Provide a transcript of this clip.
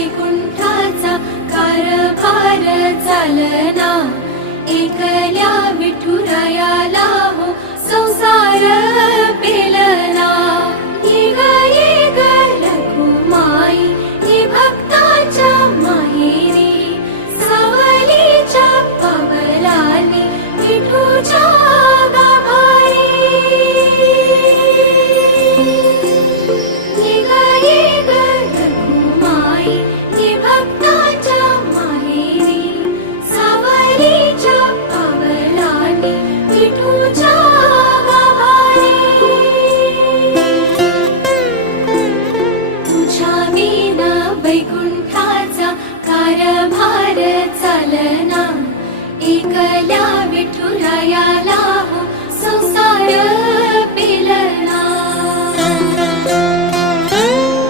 वैकुंठाचा कारभार चालना, एकल्या विठुरायाला हो संसार पेलना। ये ग रघुमाई ही भक्ताच्या माहेरी, सावलीच्या पावलांनी विठूच्या गाभारी। ये ग रघुमाई ही भक्ताच्या माहेरी, सावलीच्या पावलांनी विठूच्या गाभारी। तुझ्या विना वैकुंठाचा कारभार चालना, एकल्या विठुरायाला हो संसार